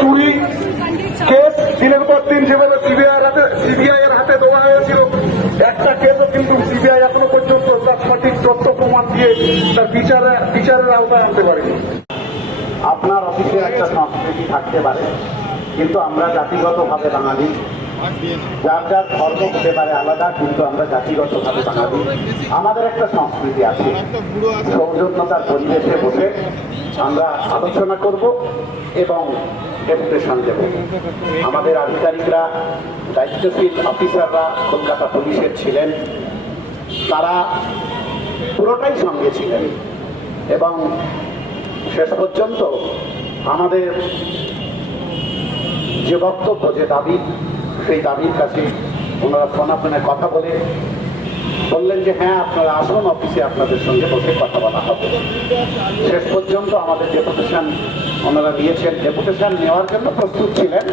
চুরি কেস দিনের পর দিন যেভাবে সিবিআই হাতে সিবিআই এর হাতে দেওয়া হয়েছিল, একটা কেসও কিন্তু সিবিআই এখনও পর্যন্ত তার সঠিক তথ্য প্রমাণ দিয়ে তার বিচারে, বিচারের আওতায় আনতে পারেনি। আপনার অফিসে একটা সংস্কৃতি থাকতে পারে, কিন্তু আমরা জাতিগতভাবে বাঙালি। যার যার ধর্ম হতে পারে আলাদা, কিন্তু আমরা জাতিগতভাবে বাঙালি। আমাদের একটা সংস্কৃতি আছে। সৌজন্যতার পরিবেশে বসে আমরা আলোচনা করব এবং ডেপুটেশন দেব আমাদের আধিকারিকরা, দায়িত্বশীল অফিসাররা কলকাতা পুলিশের ছিলেন। তারা পুরোটাই সঙ্গে ছিলেন এবং শেষ পর্যন্ত আমাদের যে বক্তব্য, যে দাবি, সেই দাবির কাছে ওনারা ফোনাফোনে কথা বলে বললেন যে হ্যাঁ আপনারা আসুন, অফিসে আপনাদের সঙ্গে বসে কথা বলা হবে। শেষ পর্যন্ত আমাদের ডেপুটেশন ওনারা দিয়েছেন, ডেপুটেশন নেওয়ার জন্য প্রস্তুত ছিলেন।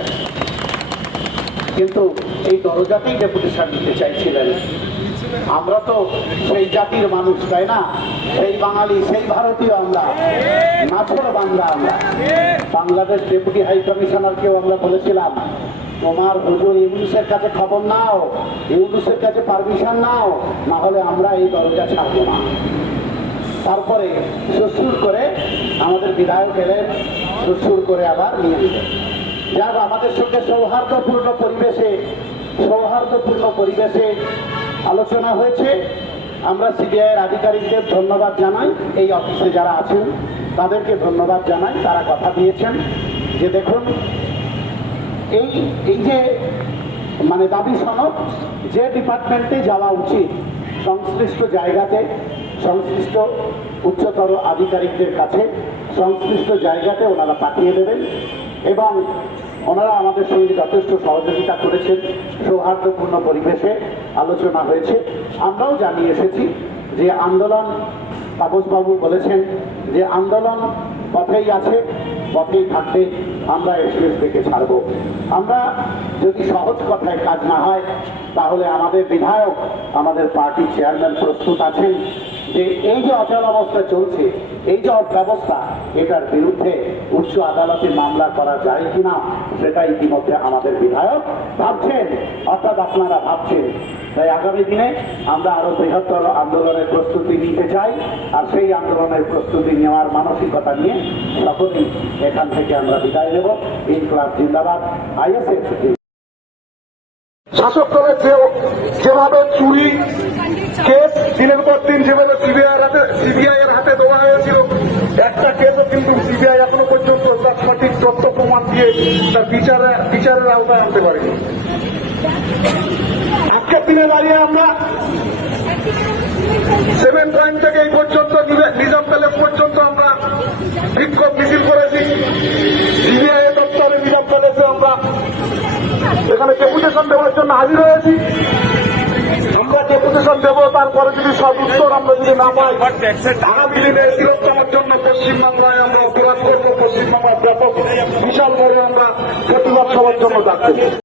কিন্তু এই দরজাতেই ডেপুটেশন নিতে চাইছিলেন। আমরা তো সেই জাতির মানুষ, তাই না? সেই বাঙালি, সেই ভারতীয় আমরা। নাথর বাংলা আমরা। বাংলাদেশ ডেপুটি হাই কমিশনারকেও আমরা বলেছিলাম, তোমার হুজুর ইউনুসের কাছে খবর নাও, ইউনুসের কাছে পারমিশন নাও না হলে আমরা এই দরজা ছাড়বো না। তারপরে শ্বশুর করে আমাদের বিধায়ক এলেন শ্বশুর করে আবার নিয়ে নিলেন যাক আমাদের সঙ্গে সৌহার্দ্যপূর্ণ পরিবেশে সৌহার্দ্যপূর্ণ পরিবেশে আলোচনা হয়েছে। আমরা সিবিআইয়ের আধিকারিকদের ধন্যবাদ জানাই। এই অফিসে যারা আছেন, তাদেরকে ধন্যবাদ জানাই। তারা কথা দিয়েছেন যে দেখুন, এই এই যে মানে দাবি সনদ, যে ডিপার্টমেন্টে যাওয়া উচিত সংশ্লিষ্ট জায়গাতে সংশ্লিষ্ট উচ্চতর আধিকারিকদের কাছে সংশ্লিষ্ট জায়গাতে ওনারা পাঠিয়ে দেবেন এবং ওনারা আমাদের সঙ্গে যথেষ্ট সহযোগিতা করেছেন, সৌহার্দ্যপূর্ণ পরিবেশে আলোচনা হয়েছে। আমরাও জানিয়ে এসেছি যে আন্দোলন, তাপসবাবু বলেছেন যে আন্দোলন পথেই আছে, পথেই থাকবে আমরা দেখে ছাড়বো। আমরা যদি সহজ কথায় কাজ না হয়, তাহলে আমাদের বিধায়ক, আমাদের পার্টির চেয়ারম্যান প্রস্তুত আছেন। যে এই যে অচল অবস্থা চলছে, এই যে ব্যবস্থা এটার বিরুদ্ধে উচ্চ আদালতে মামলা করা যায় কিনা, সেটা ইতিমধ্যে আমাদের বিধায়ক ভাবছেন। অর্থাৎ আপনারা ভাবছেন, তাই আগামী দিনে আমরা আরও বৃহত্তর আন্দোলনের প্রস্তুতি নিতে চাই, আর সেই আন্দোলনের প্রস্তুতি নেওয়ার মানসিকতা নিয়ে সকলেই এখান থেকে আমরা বিদায় নেব। ইনকলাব জিন্দাবাদ, আইএসএফ শাসক দলের যেভাবে চুরি কেস দিনের পর দিন যেভাবে সিবিআই হাতে সিবিআই এর হাতে দেওয়া হয়েছিল, একটা কেসও কিন্তু সিবিআই এখনও পর্যন্ত তার সঠিক তথ্য প্রমাণ দিয়ে তার বিচারে, বিচারের আওতায় আনতে পারেনি। আজকের দিনে দাঁড়িয়ে আমরা সেভেন পয়েন্ট থেকে এই পর্যন্ত নিজাম প্যালেস পর্যন্ত আমরা বিক্ষোভ মিছিল করেছি। সিবিআই দপ্তরে নিজাম প্যালেসে আমরা এখানে ডেপুটেশন দেওয়ার জন্য হাজির হয়েছি। ডেপুটেশন দেব তারপরে যদি সব উত্তর আমরা যদি না পাই আগামী দিনে তিরোত্তমের জন্য পশ্চিমবাংলায় আমরা অপরাধ করব পশ্চিমবাংলার ব্যাপক বিশাল বড় আমরা প্রতিবাদ সবার জন্য ডাকবো